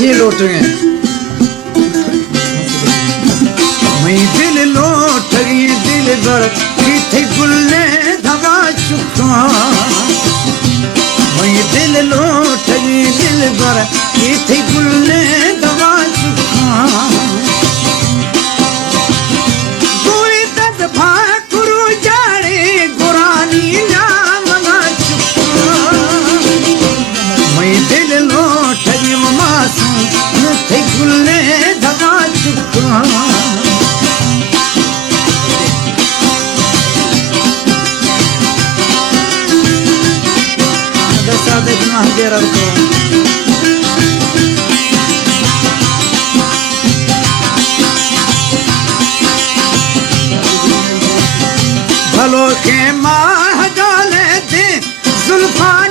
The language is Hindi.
6 लोट गए मैं दिल लोट गई दिल बर किथे गुल्ले धवा चुका मैं दिल लोट गई दिल बर किथे गुल्ले धवा चुका कोई दस भाकुरु जाने गुरानी ना मंगा चुका मैं दिल लोट गई मासूम किथे गुल्ले धवा चुका भलो के माह गाले दे जुल्फान